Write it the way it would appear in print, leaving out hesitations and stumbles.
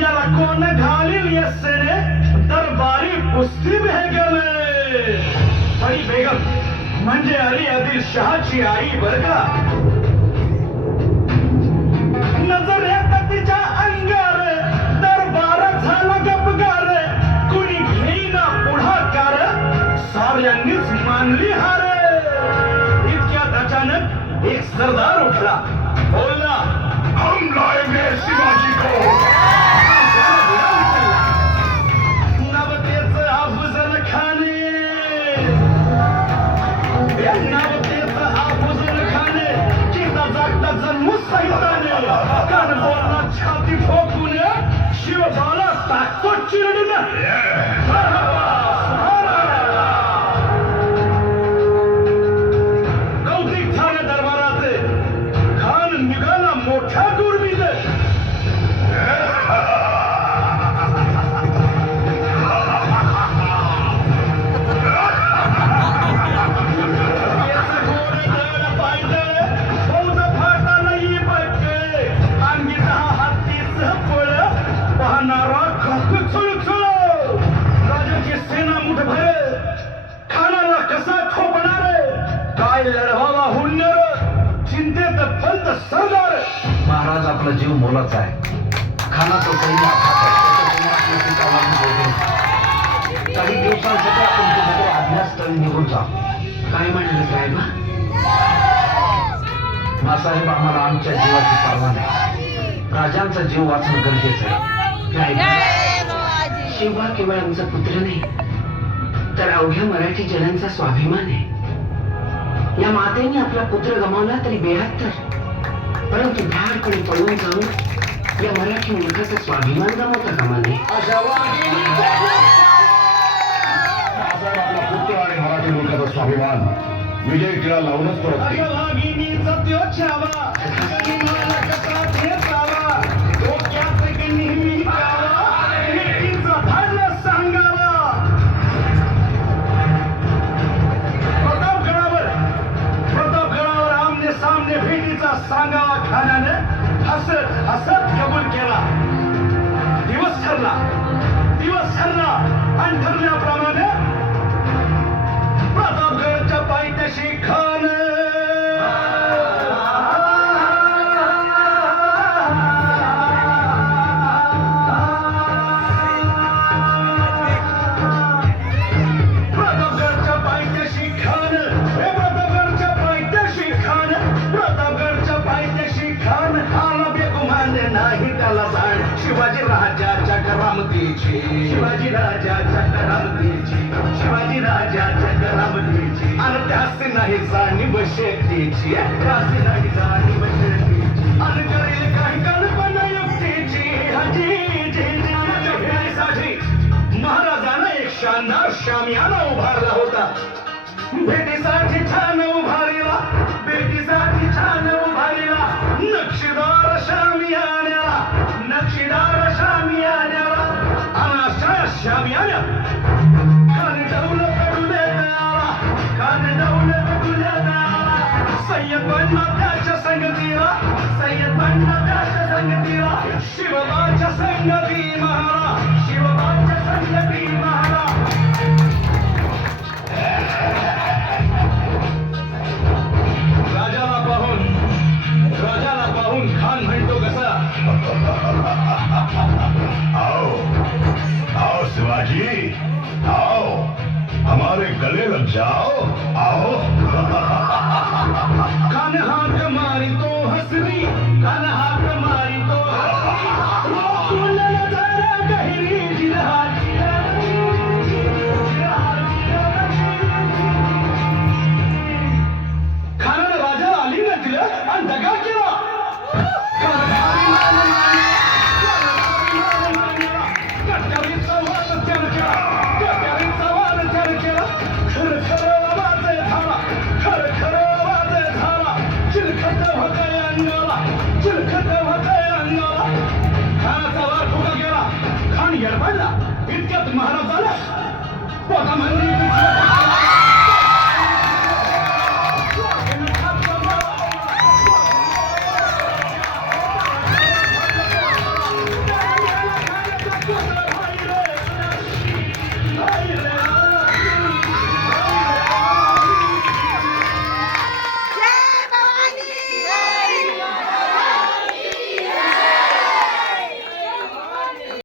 याला कोण घालील येसेने दरबारी कुस्ती भेगले. परी बेगम म्हणजे अली आदिल शहाची आई बर का. नजर येत तिच्या अंगार दरबार झाला गपगार. कुणी घेईना पुढाकार साऱ्यांनीच मानली हार. इतक्यात अचानक एक सरदार उठला. बोलला, हम लाएंगे शिवाजी को. नवतेच अफजल खाने, नवतेच अफजल खाने चिता जागता जन्म सैताने. कान बोलला छाती ठोकून, शिवबाला टाकतो चिरडून. कौतिक झाले दरबाराचे. खान निघाला मोठ्या दुर्बीत. राजाची सेना मुठ भरे. खानाला कसा ठोपणार, काय लढवावा हुन्नर. चिंतेत पंत सरदार. महाराज आपला जीव मोलाचा आहे. खानाचं सैन्य काही दिवसांसाठी आपण कुठेतरी अज्ञातस्थळी निघून जा. काय म्हणलं साहेब? मासाहेब, आम्हाला आमच्या जीवाची पर्वा नाही. राजांचा जीव वाचणं गरजेचं आहे. शिवबा केवळ आमचा पुत्र नाही, तर अवघ्या मराठी जनांचा स्वाभिमान आहे. या मातेने आपला पुत्र गमावला तरी 72, परंतु धाडपणे पळून जाऊन या मराठी मुलखाचा स्वाभिमान गमावता कामा नये. आपला पुत्र आणि मराठी मुलखाचा स्वाभिमान विजय तिला लावूनच परत. सांगावा खानाने हसत हसत कबूल केला. दिवस ठरला आणि ठरल्याप्रमाणे प्रतापगडच्या पायथ्याशी खान शिवाजी राजाच्या करामतीची, शिवाजी राजाच्या करामतीची, शिवाजी राजाच्या करामतीची. आणि त्यास नाही जाणीव शेतीची, त्यास नाही जाणीव शेतीची. आणि करेल काही कल्पना युक्तीची. भेटीसाठी महाराजानं एक शानदार शामियाना उभारला होता. भेटीसाठी छान उभारला, भेटीसाठी छान उभारला. नक्षीदार शामियान्याला, नक्षीदार शामियान्याला. अनाशा शामियान्या खान दौलत कडू देणारा, खान दौलत कडू देणारा. सय्यद बनला त्याच्या संगतीला, सय्यद बनला त्याच्या संगतीला. शिवबाच्या संगती महारा, शिवबाच्या संगती महारा. राजाला पाहून खान म्हणतो कसा, आओ आओ शिवाजी, आओ हमारे गले लग जाओ, आओ. खान हाक मारी तो हसरी, खान हाक मारी तो हसरी. गहिरी जिरहाची खानानं राजाला आलिंगन दिलं आणि दगा केला. खानाचा वार फुका गेला. खान येडपाडला. इतक्यात महाराज आला